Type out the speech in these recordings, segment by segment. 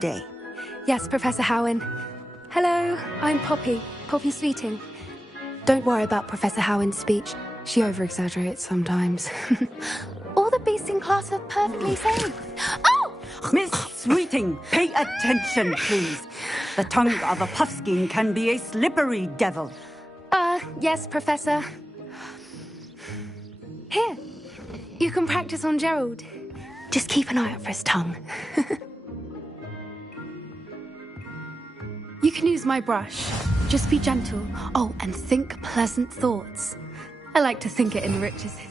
day. Yes, Professor Howen. Hello, I'm Poppy Sweeting. Don't worry about Professor Howen's speech. She over-exaggerates sometimes. All the beasts in class are perfectly safe. Oh! Miss Sweeting, pay attention, please. The tongue of a puffskein can be a slippery devil. Yes, Professor. Here, you can practice on Gerald. Just keep an eye out for his tongue. You can use my brush. Just be gentle. Oh, and think pleasant thoughts. I like to think it enriches his...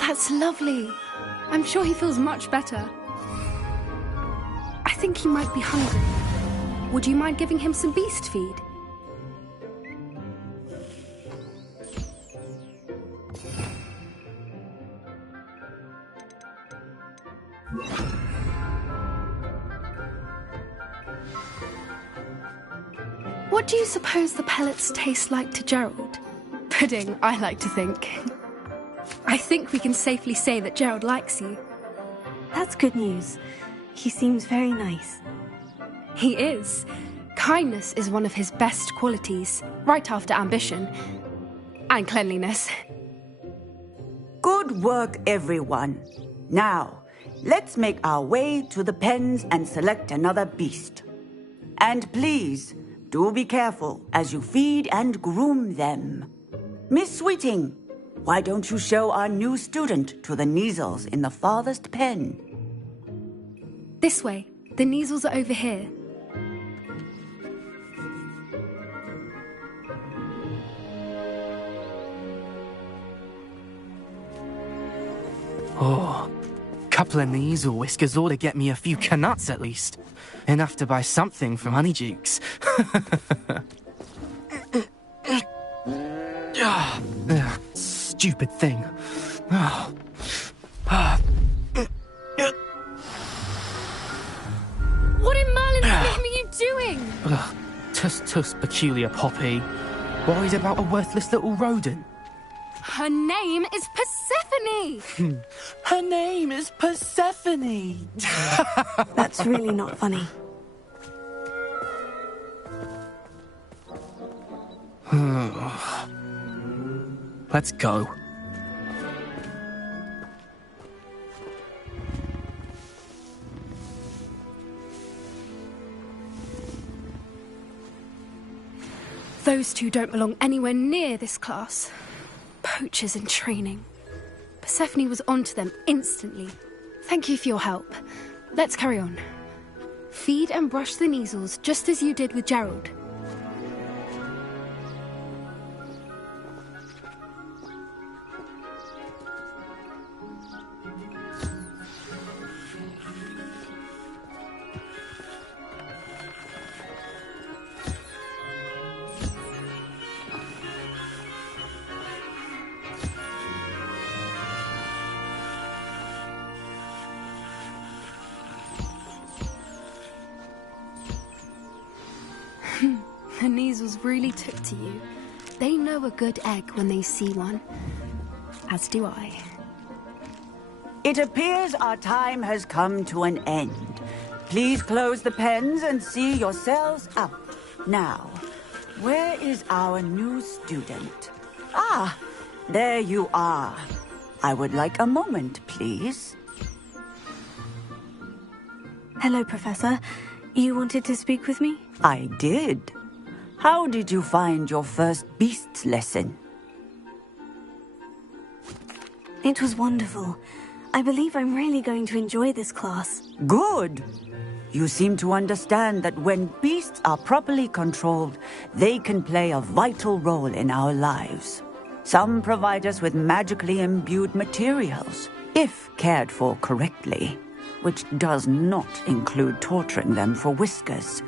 That's lovely. I'm sure he feels much better. I think he might be hungry. Would you mind giving him some beast feed? What do you suppose the pellets taste like to Gerald? Pudding, I like to think. I think we can safely say that Gerald likes you. That's good news. He seems very nice. He is. Kindness is one of his best qualities, right after ambition. And cleanliness. Good work, everyone. Now, let's make our way to the pens and select another beast. And please, do be careful as you feed and groom them. Miss Sweeting, why don't you show our new student to the Kneazles in the farthest pen? This way. The Kneazles are over here. Oh, couple of Kneazle whiskers ought to get me a few canuts at least. Enough to buy something from Honeydukes. Stupid thing. What in Merlin's name are you doing? Tuss, peculiar Poppy. Worried about a worthless little rodent. Her name is Persephone! Her name is Persephone! That's really not funny. Let's go. Those two don't belong anywhere near this class. Poachers in training. Persephone was onto them instantly. Thank you for your help. Let's carry on. Feed and brush the Kneazles just as you did with Gerald. The Kneazles really took to you. They know a good egg when they see one. As do I. It appears our time has come to an end. Please close the pens and see yourselves out. Now, where is our new student? Ah, there you are. I would like a moment, please. Hello, Professor. You wanted to speak with me? I did. How did you find your first beasts lesson? It was wonderful. I believe I'm really going to enjoy this class. Good. You seem to understand that when beasts are properly controlled, they can play a vital role in our lives. Some provide us with magically imbued materials, if cared for correctly, which does not include torturing them for whiskers.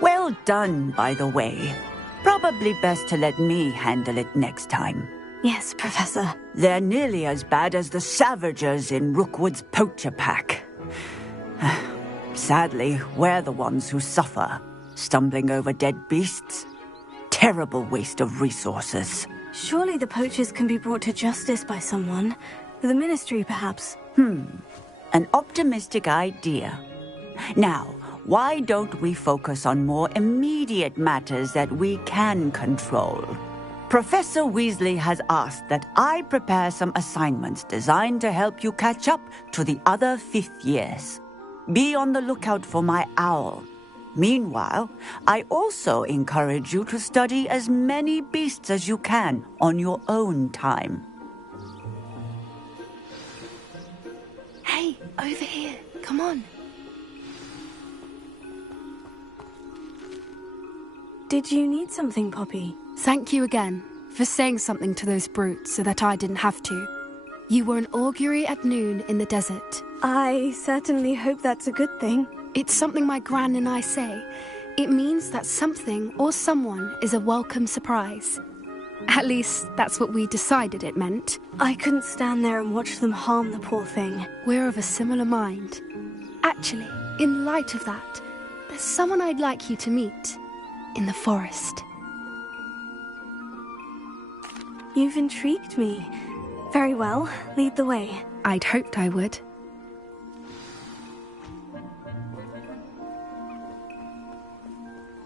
Well done, by the way. Probably best to let me handle it next time. Yes, Professor. They're nearly as bad as the Savagers in Rookwood's poacher pack. Sadly, we're the ones who suffer, stumbling over dead beasts. terrible waste of resources. Surely the poachers can be brought to justice by someone. The Ministry, perhaps. An optimistic idea. Now, why don't we focus on more immediate matters that we can control? Professor Weasley has asked that I prepare some assignments designed to help you catch up to the other 5th years. Be on the lookout for my owl. Meanwhile, I also encourage you to study as many beasts as you can on your own time. Hey, over here. Come on. Did you need something, Poppy? Thank you again for saying something to those brutes so that I didn't have to. You were an augury at noon in the desert. I certainly hope that's a good thing. It's something my gran and I say. It means that something or someone is a welcome surprise. At least, that's what we decided it meant. I couldn't stand there and watch them harm the poor thing. We're of a similar mind. Actually, in light of that, there's someone I'd like you to meet. In the forest. You've intrigued me. Very well, lead the way. I'd hoped I would.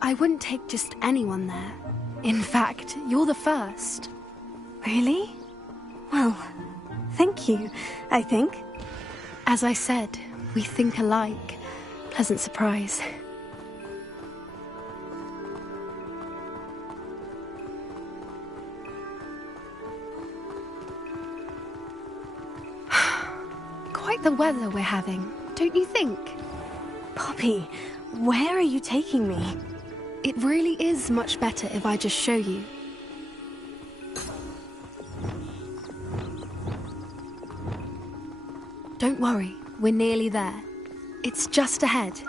I wouldn't take just anyone there. In fact, you're the first. Really? Well, thank you, I think. As I said, we think alike. Pleasant surprise. Quite the weather we're having, don't you think? Poppy, where are you taking me? It really is much better if I just show you. Don't worry, we're nearly there. It's just ahead.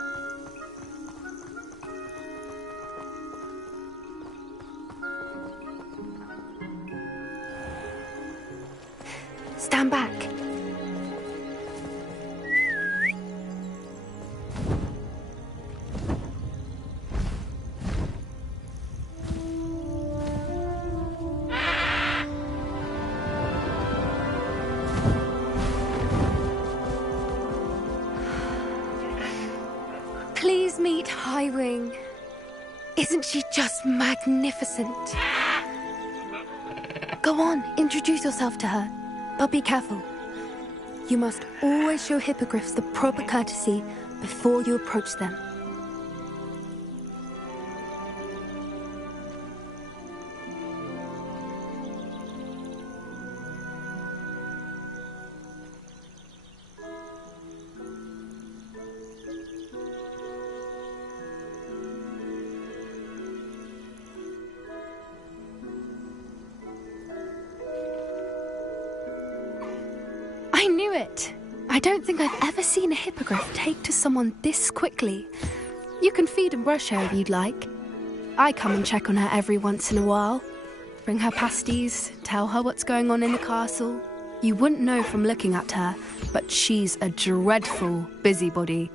Stand back. Please meet Highwing. Isn't she just magnificent? Go on, introduce yourself to her. But be careful. You must always show hippogriffs the proper courtesy before you approach them. I knew it! I don't think I've ever seen a hippogriff take to someone this quickly. You can feed and brush her if you'd like. I come and check on her every once in a while. Bring her pasties, tell her what's going on in the castle. You wouldn't know from looking at her, but she's a dreadful busybody.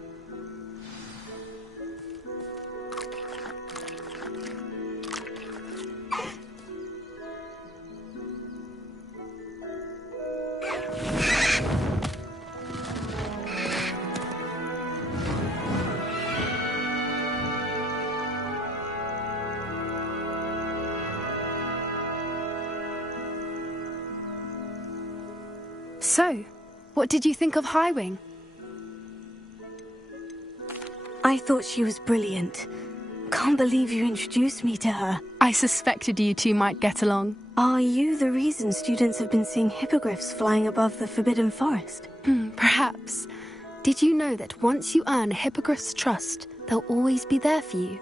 So, what did you think of Highwing? I thought she was brilliant. Can't believe you introduced me to her. I suspected you two might get along. Are you the reason students have been seeing hippogriffs flying above the Forbidden Forest? Perhaps. Did you know that once you earn a hippogriff's trust, they'll always be there for you?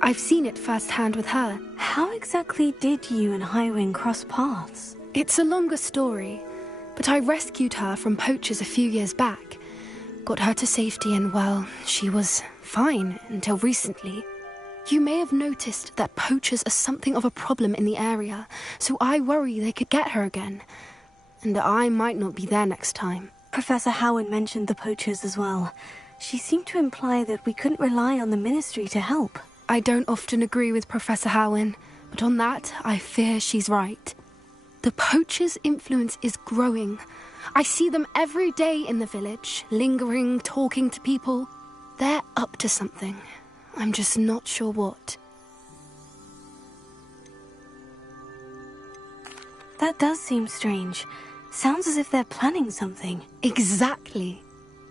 I've seen it firsthand with her. How exactly did you and Highwing cross paths? It's a longer story, but I rescued her from poachers a few years back. Got her to safety and, well, she was fine until recently. You may have noticed that poachers are something of a problem in the area, so I worry they could get her again. And I might not be there next time. Professor Howin mentioned the poachers as well. She seemed to imply that we couldn't rely on the Ministry to help. I don't often agree with Professor Howin, But on that, I fear she's right. The poachers' influence is growing. I see them every day in the village, lingering, talking to people. They're up to something. I'm just not sure what. That does seem strange. Sounds as if they're planning something. Exactly.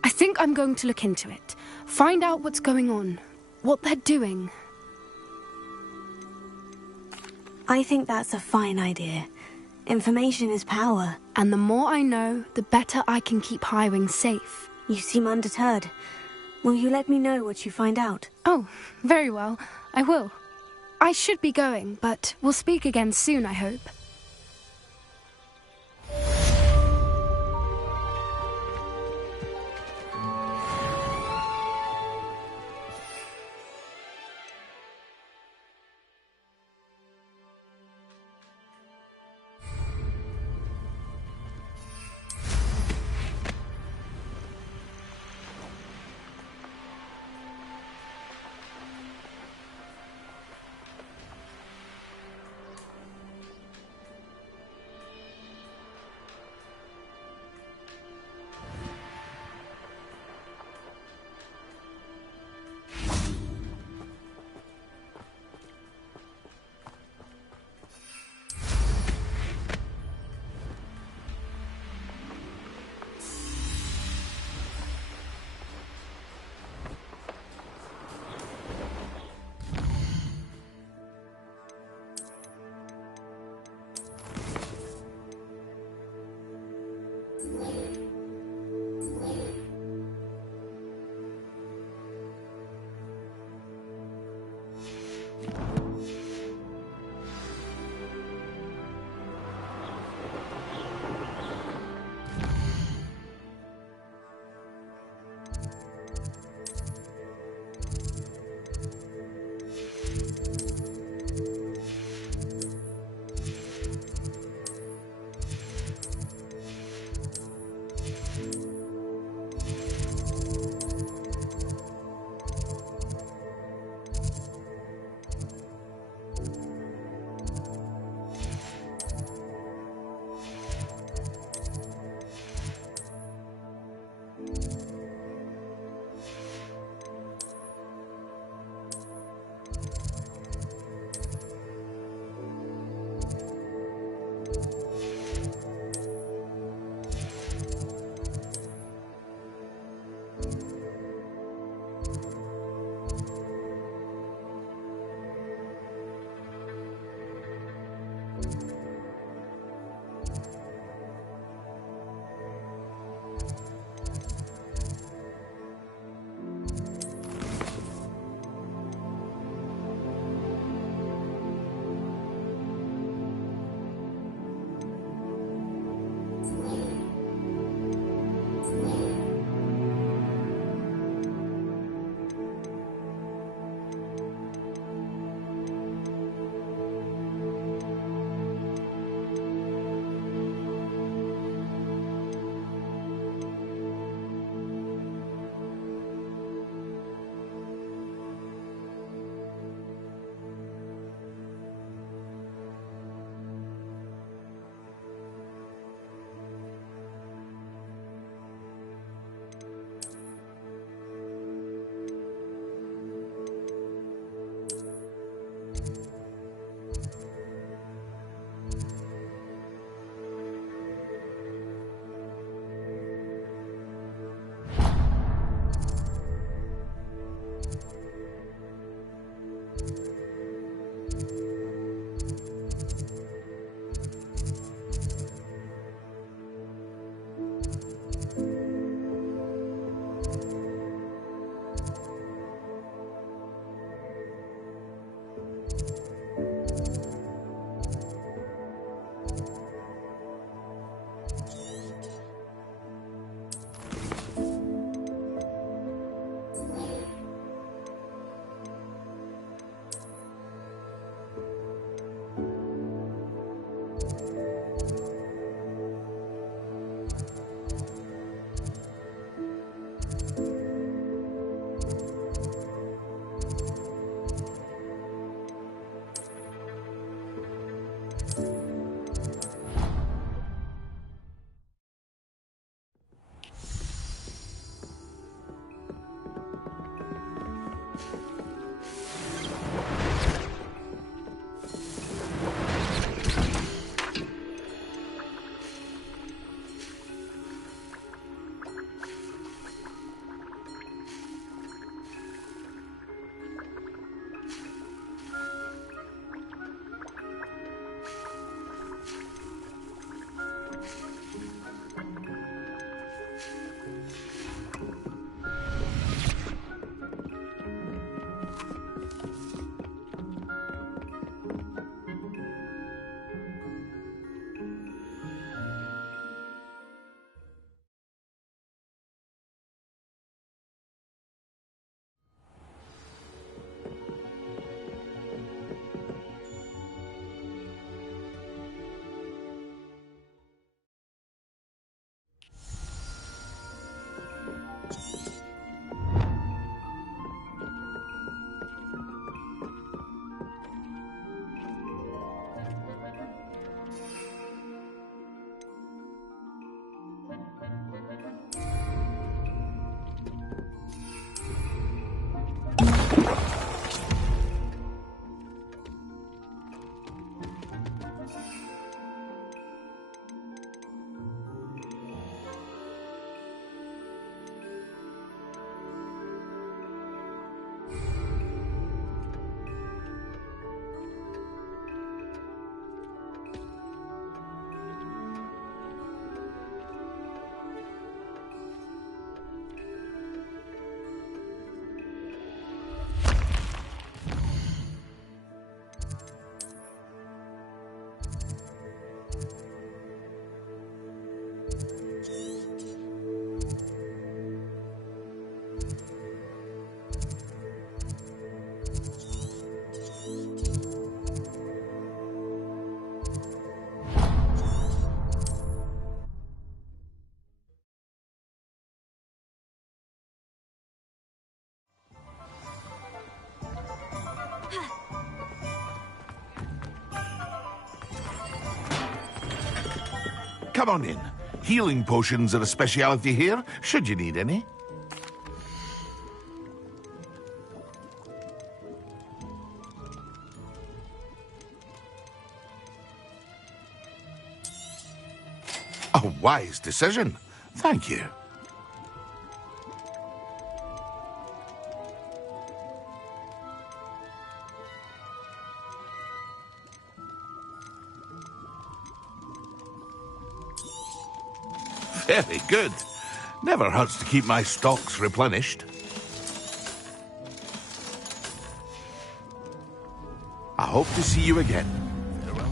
I think I'm going to look into it. Find out what's going on. What they're doing. I think that's a fine idea. Information is power. And the more I know, the better I can keep Highwing safe. You seem undeterred. Will you let me know what you find out? Oh, very well. I will. I should be going, but we'll speak again soon, I hope. Come on in. Healing potions are a speciality here, should you need any. A wise decision. Thank you. Very good. Never hurts to keep my stocks replenished. I hope to see you again. Farewell.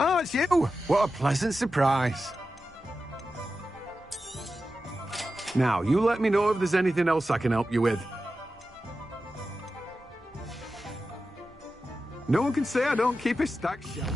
Oh, it's you! What a pleasant surprise. Now, you let me know if there's anything else I can help you with. No one can say I don't keep his stack sharp.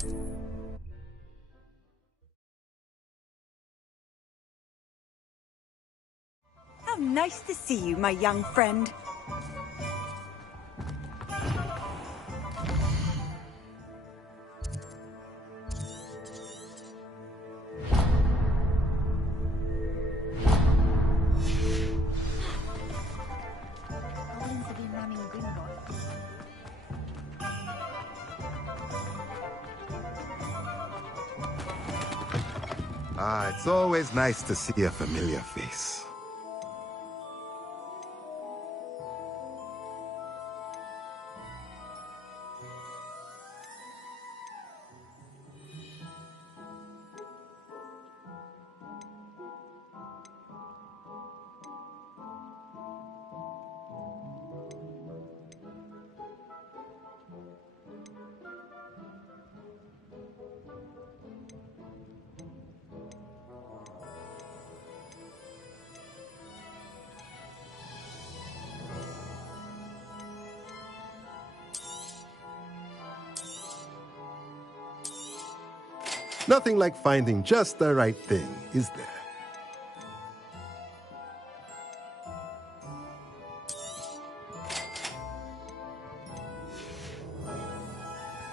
How nice to see you, my young friend. Ah, it's always nice to see a familiar face. Nothing like finding just the right thing, is there?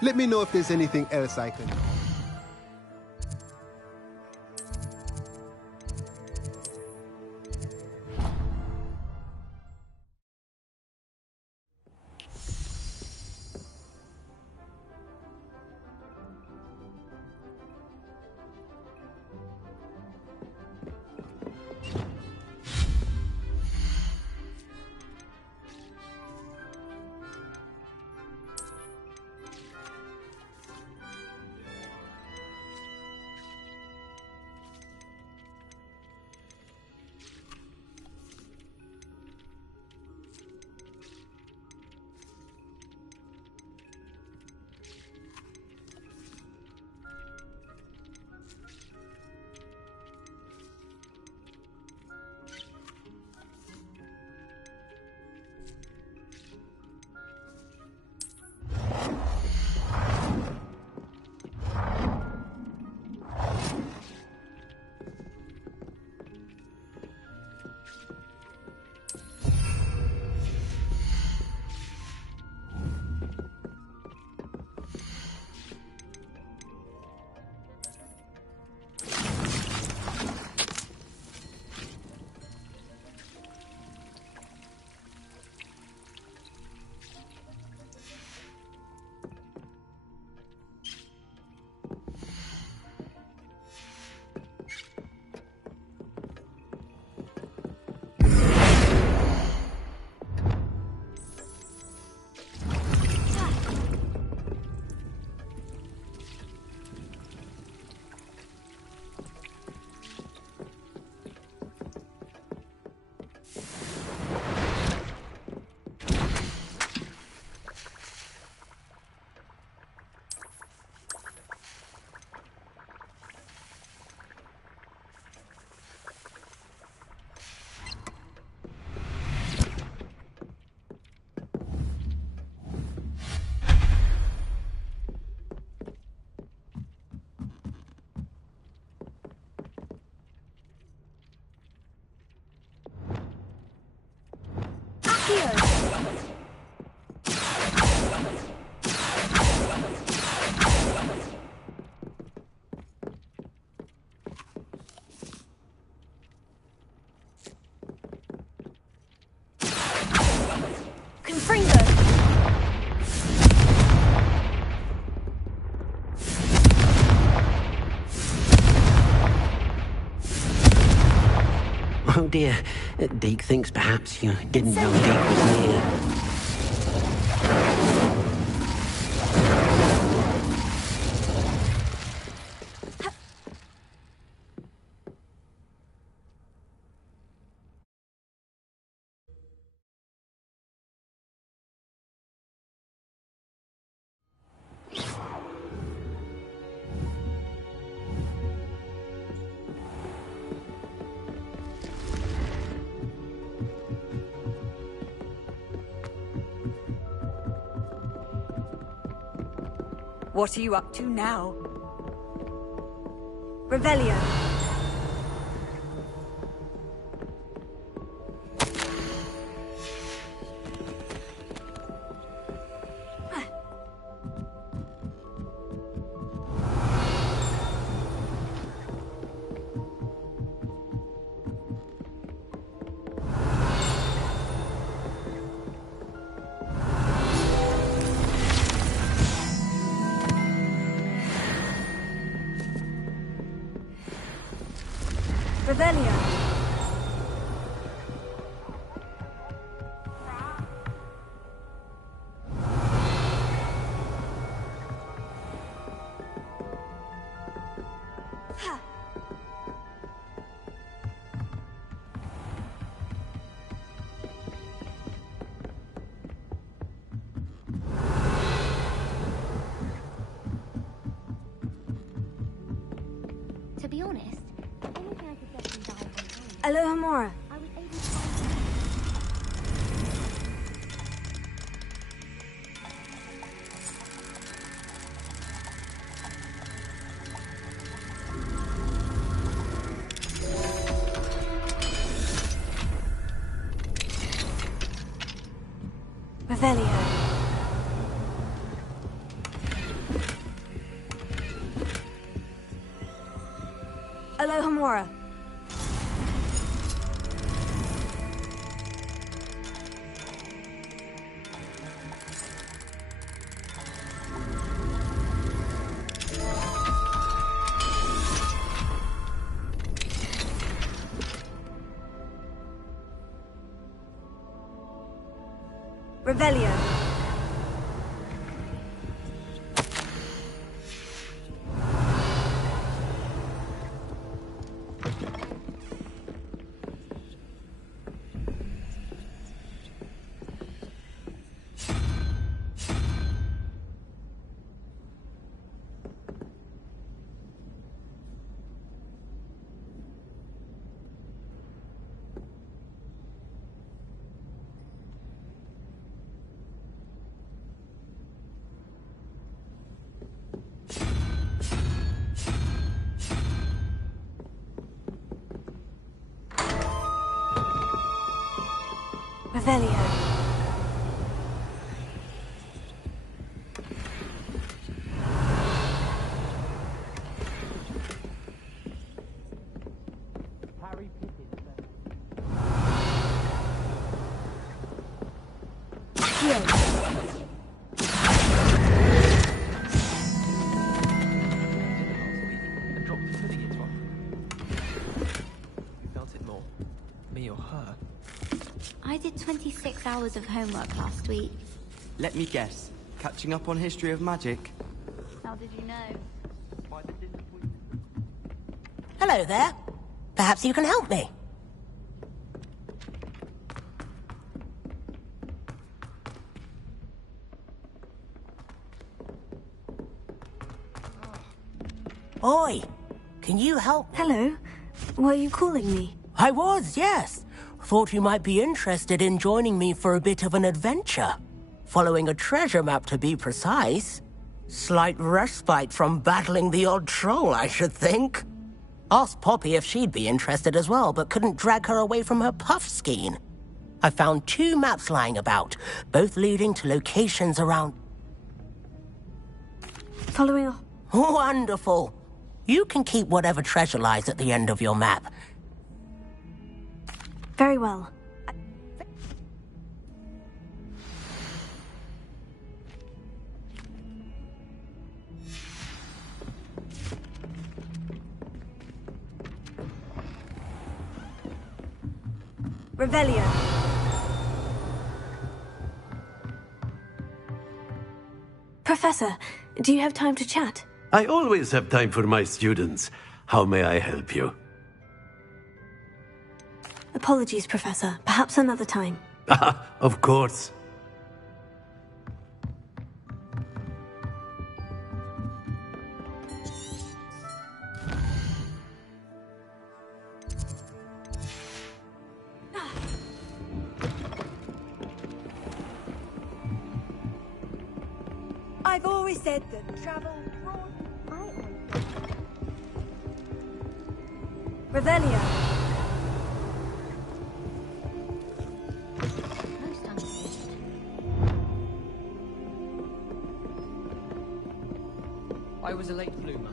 Let me know if there's anything else I can... Oh dear, Deke thinks perhaps you didn't know Deke was near. What are you up to now? Revelio. Revelio. To be honest, the only thing I could get from Dive on home, Aloha Mora. I was able to find Revelio. Aloha Mora. Revelio. Revelio. I did 26 hours of homework last week. Let me guess. Catching up on history of magic? How did you know? Hello there. Perhaps you can help me. Oi, can you help? Hello. Were you calling me? I was, yes. Thought you might be interested in joining me for a bit of an adventure. Following a treasure map, to be precise. Slight respite from battling the odd troll, I should think. Asked Poppy if she'd be interested as well, but couldn't drag her away from her puff skein. I found 2 maps lying about, both leading to locations around... Following up. Wonderful. You can keep whatever treasure lies at the end of your map. Very well. Revelio. Professor, do you have time to chat? I always have time for my students. How may I help you? Apologies, Professor. Perhaps another time. Of course. I've always always said that travel brought... Revelio. I was a late bloomer.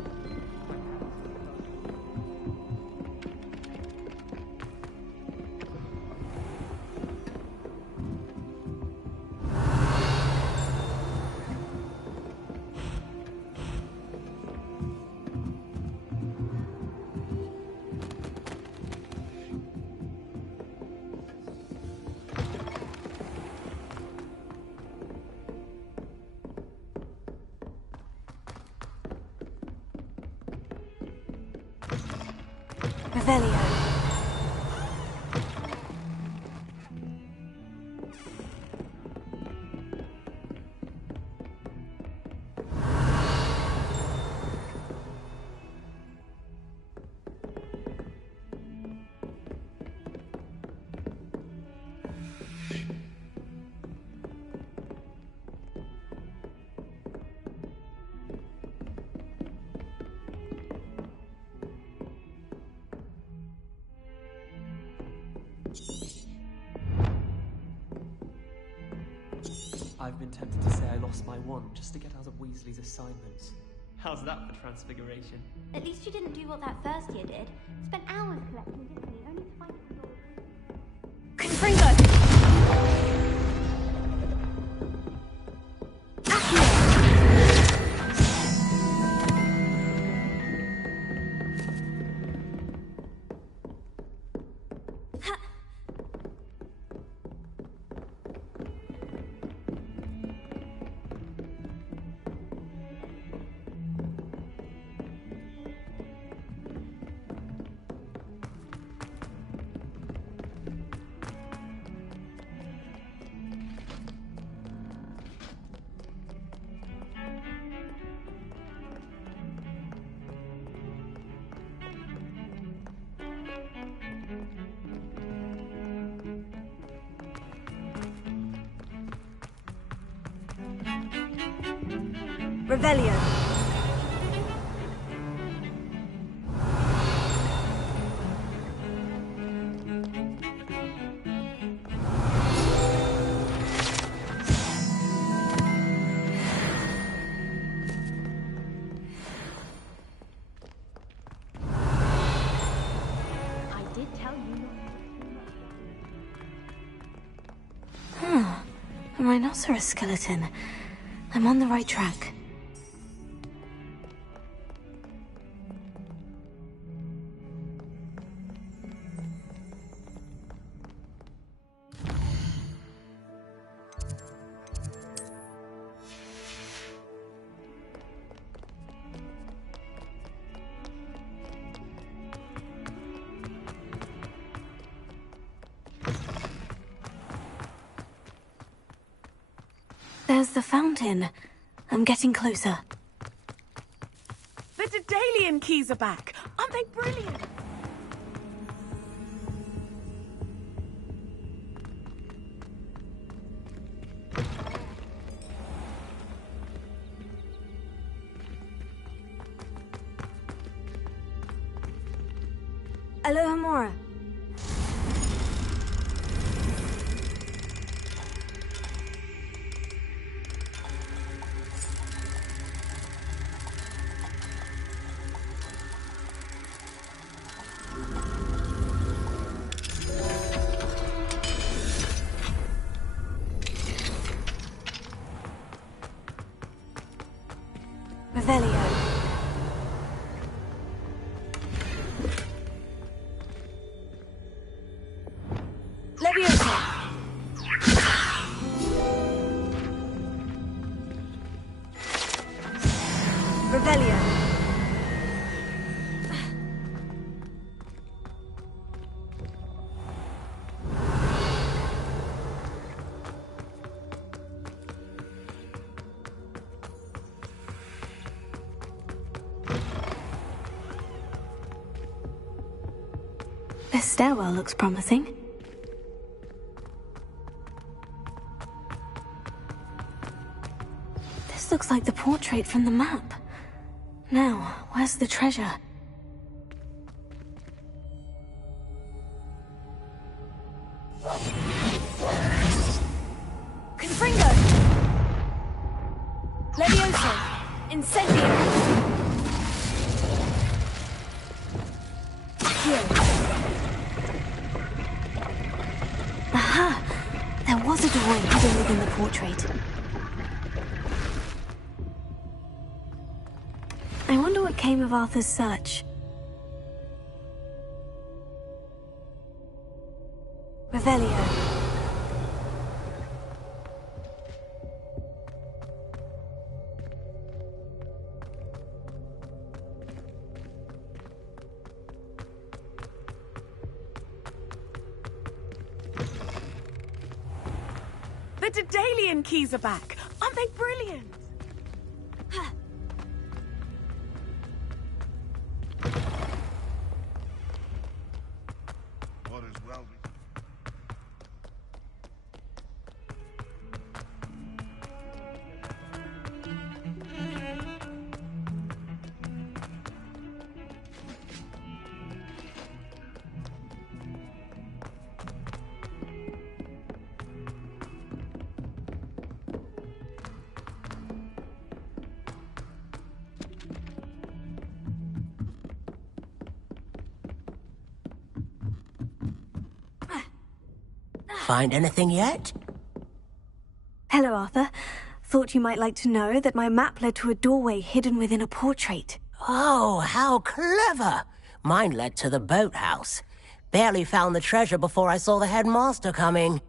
Revelio. I've been tempted to say I lost my wand just to get out of Weasley's assignments. How's that for transfiguration? At least you didn't do what that first year did. Spent hours collecting Disney only to find it. Confringo! Revelio. I did tell you not. A rhinoceros skeleton. I'm on the right track. There's the fountain. I'm getting closer. The Daedalian keys are back. Aren't they brilliant? Alohomora. Revelio. Leviosa. Revelio. This stairwell looks promising. looks like the portrait from the map. Now, where's the treasure? Confringo! Levioso! Incendio! Aha! There was a doorway hidden within the portrait. I wonder what came of Arthur's search. Revelio. The Daedalian keys are back. Aren't they brilliant? What is well. Find anything yet? Hello, Arthur. Thought you might like to know that my map led to a doorway hidden within a portrait. Oh, how clever! Mine led to the boathouse. Barely found the treasure before I saw the headmaster coming.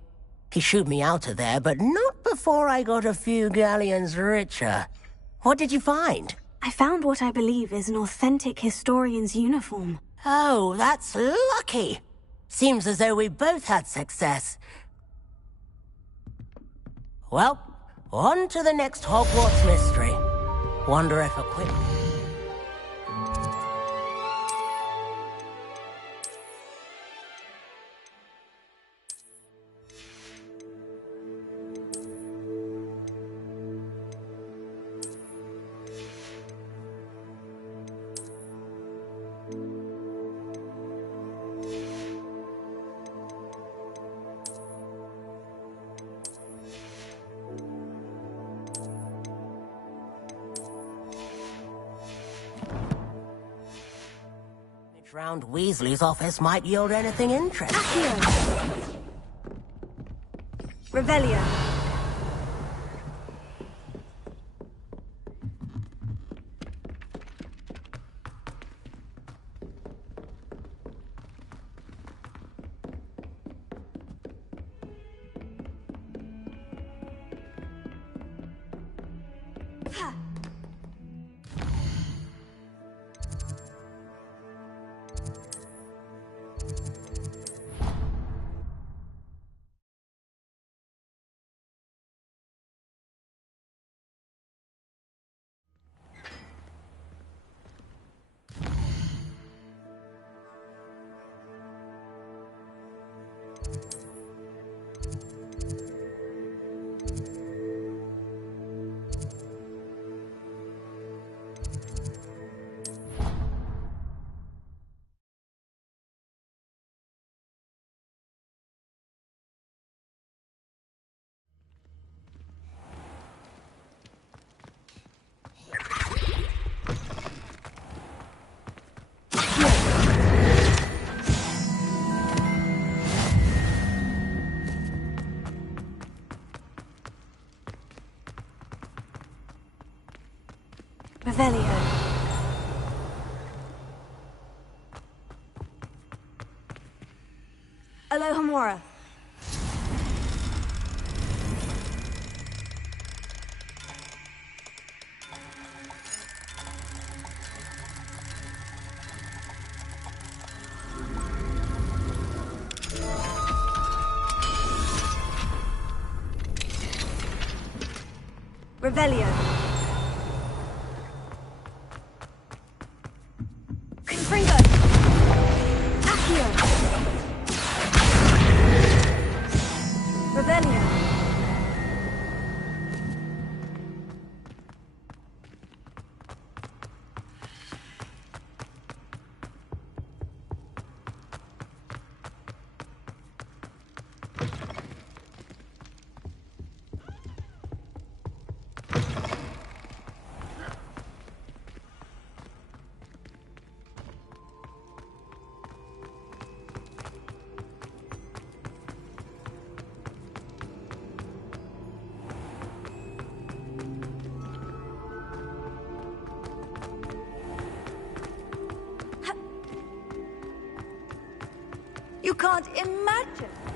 He shooed me out of there, but not before I got a few galleons richer. What did you find? I found what I believe is an authentic historian's uniform. Oh, that's lucky. Seems as though we both had success. Well, on to the next Hogwarts mystery. Wonder if a quick... Round Weasley's office might yield anything interesting. Accio! Revelio. Revelio. Alohomora. Revelio. Confringo. Accio. Revelio. You can't imagine